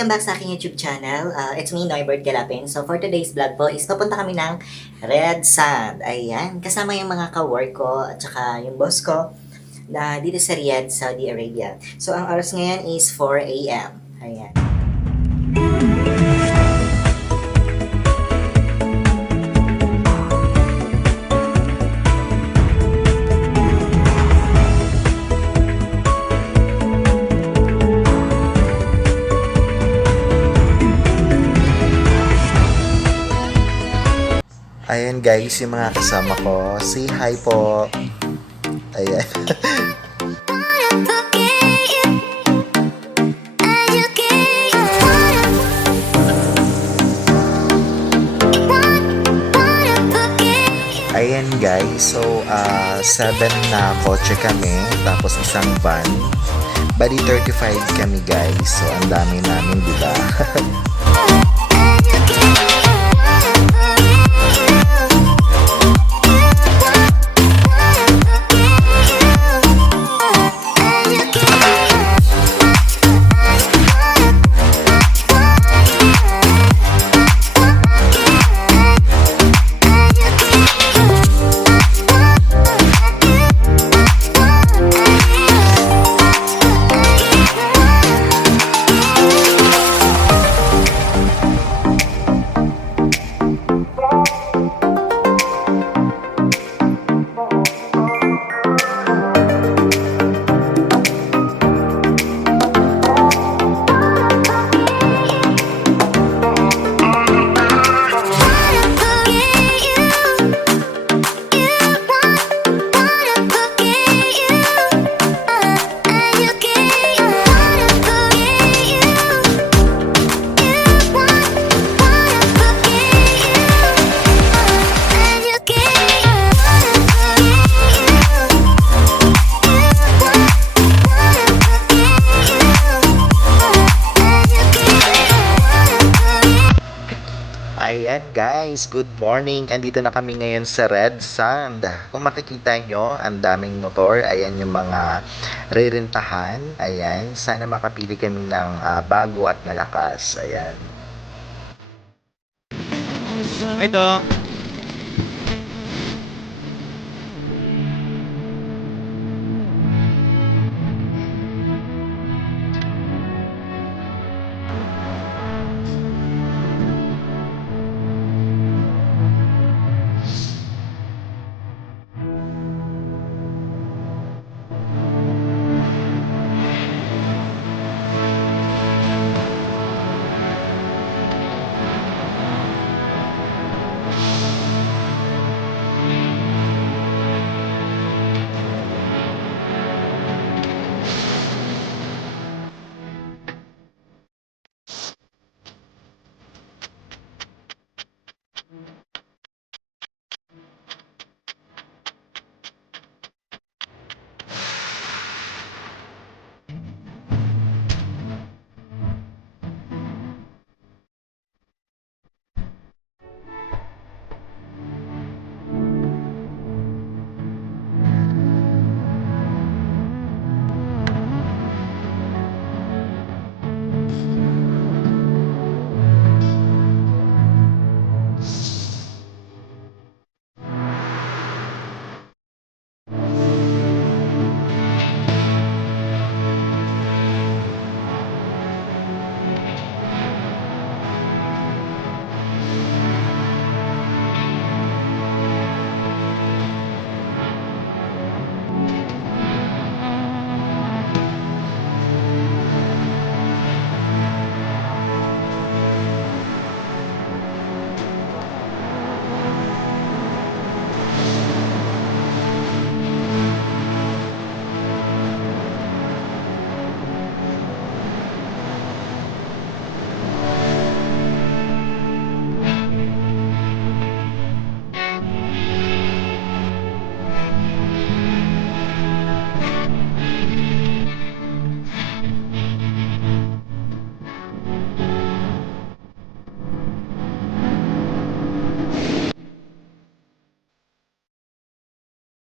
welcome back sa aking YouTube channel. It's me, Norbert Galapin. So for today's vlog po is papunta kami ng Red Sand. Ayan, kasama yung mga ka-work ko at saka yung boss ko na dito sa Riyadh, Saudi Arabia. So ang oras ngayon is 4 a.m. Ayan. Ayan guys, yung mga kasama ko. Say hi po. Ayan. Ayan guys, so 7 na kotse kami, tapos isang van. Bali 35 kami guys, so ang dami namin, diba? Ayan guys, good morning. Andito na kami ngayon sa Red Sand. Kung makikita nyo, ang daming motor. Ayan yung mga rirentahan. Ayan, sana makapili kami ng bago at malakas. Ayan. Ito.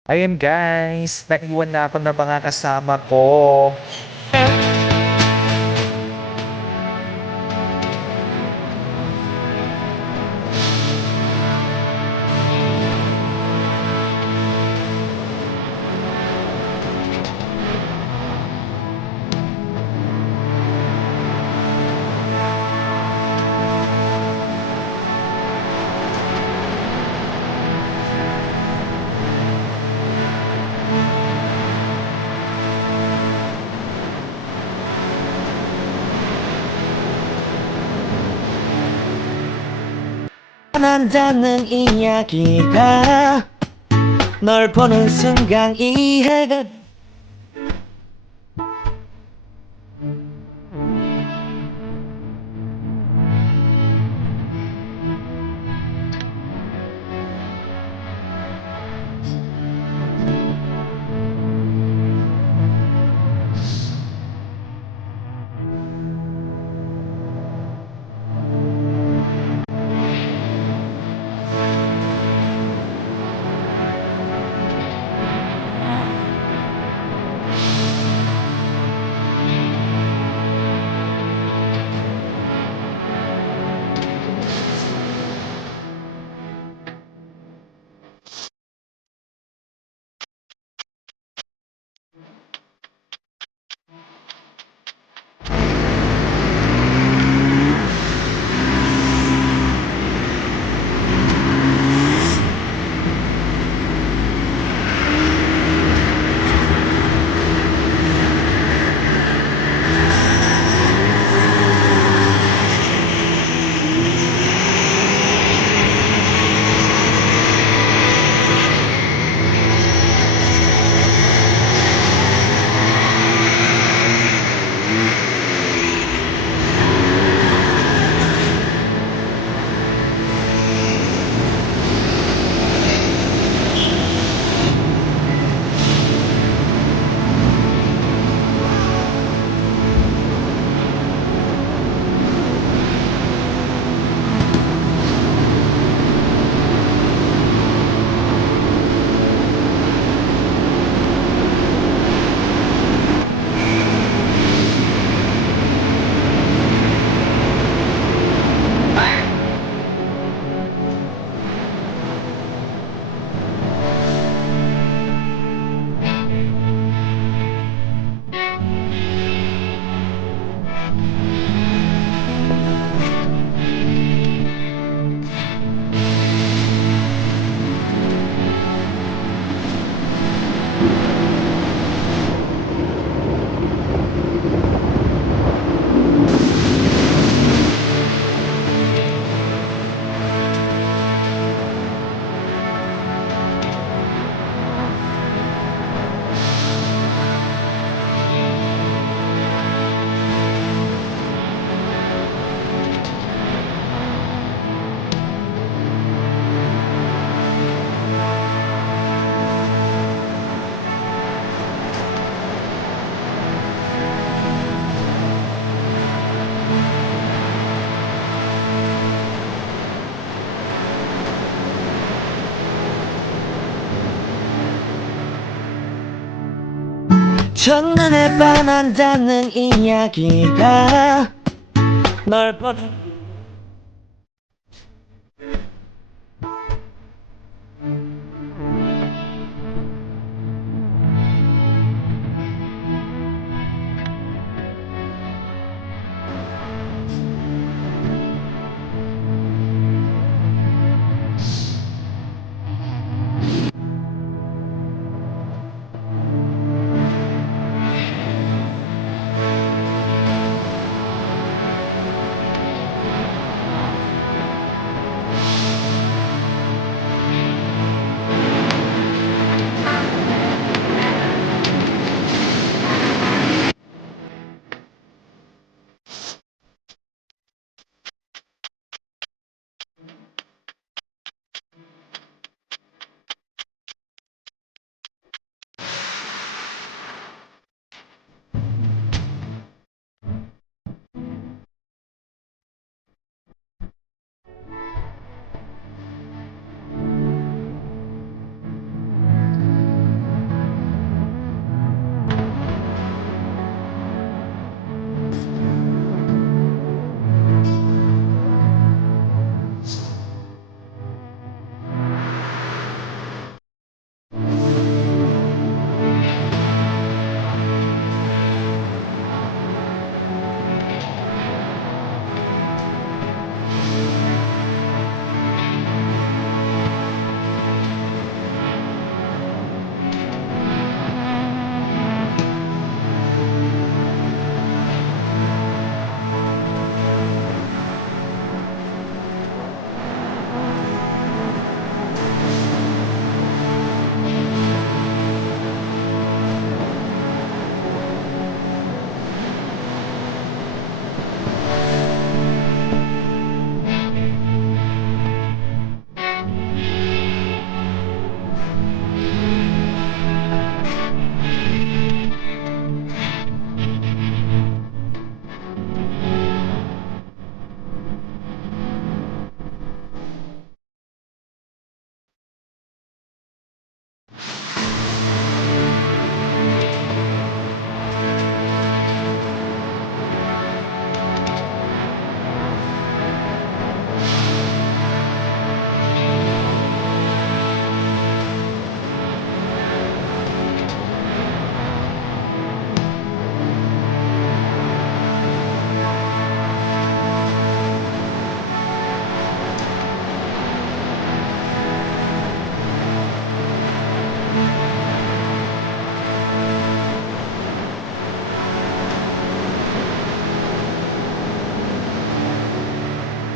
Ayun guys, naiwan na ako ng mga kasama ko. 뻔한다는 이야기가 널 보는 순간 이해가 첫눈에 반한다는 이야기가 널 보는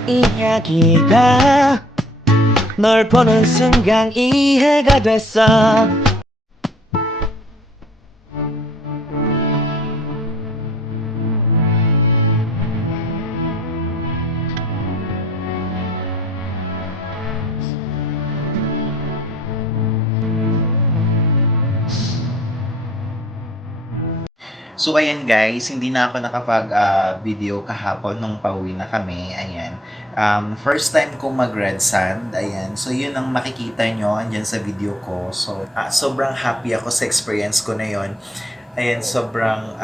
이야기가 널 보는 순간 이해가 됐어. So ayan guys, hindi na ako nakapag-video kahapon nung pauwi na kami. Ayan. First time kong mag-red sand. Ayan. So yun ang makikita nyo andyan sa video ko. So sobrang happy ako sa experience ko na yon. Ayan, sobrang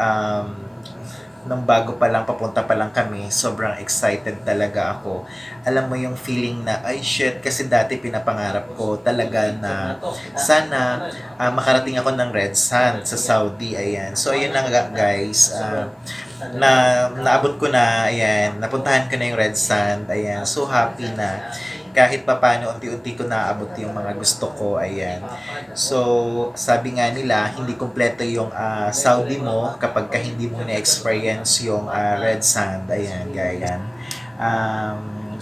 nung bago pa lang, papunta pa lang kami, sobrang excited talaga ako. Alam mo yung feeling na, ay shit, kasi dati pinapangarap ko talaga na sana makarating ako ng red sand sa Saudi. Ayan. So, ayun na nga guys. Naabot ko na, ayan, napuntahan ko na yung red sand. Ayan. So, happy na. Kahit papaano, unti-unti ko naabot yung mga gusto ko. Ayan. So, sabi nga nila, hindi kumpleto yung Saudi mo kapag ka hindi mo na-experience yung red sand. Ayan, guys.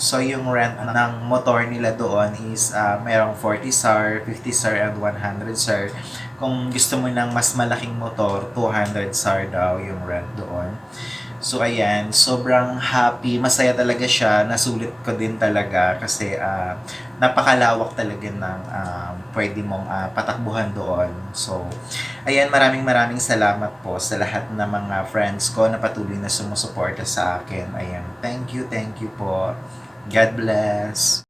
So, yung rent ng motor nila doon is merong 40 SAR, 50 SAR, and 100 SAR. Kung gusto mo ng mas malaking motor, 200 SAR daw yung rent doon. So, ayan, sobrang happy. Masaya talaga siya. Nasulit ko din talaga kasi napakalawak talaga ng pwede mong patakbuhan doon. So, ayan, maraming salamat po sa lahat ng mga friends ko na patuloy na sumusuporta sa akin. Ayan, thank you po. God bless.